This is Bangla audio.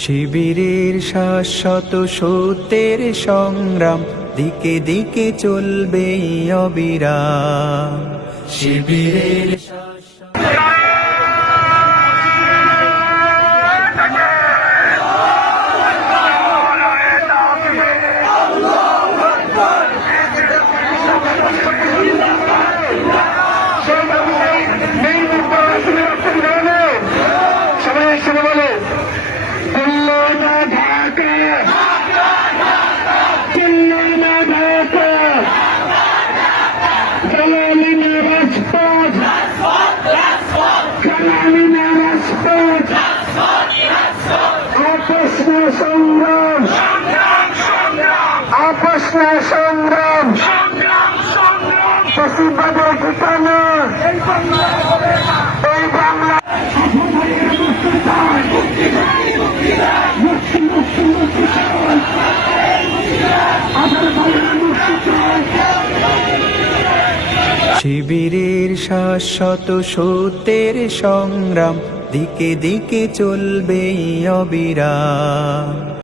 শিবিরের শাশ্বত সত্যের সংগ্রাম দিকে দিকে চলবে অবিরাম। শিবিরের সংগ্রাম না সংগ্রাম ফসিবাদের ঠিকানা শিবিরের শাশ্বত সত্যের সংগ্রাম দিকে দিকে চলবে অবিরাম।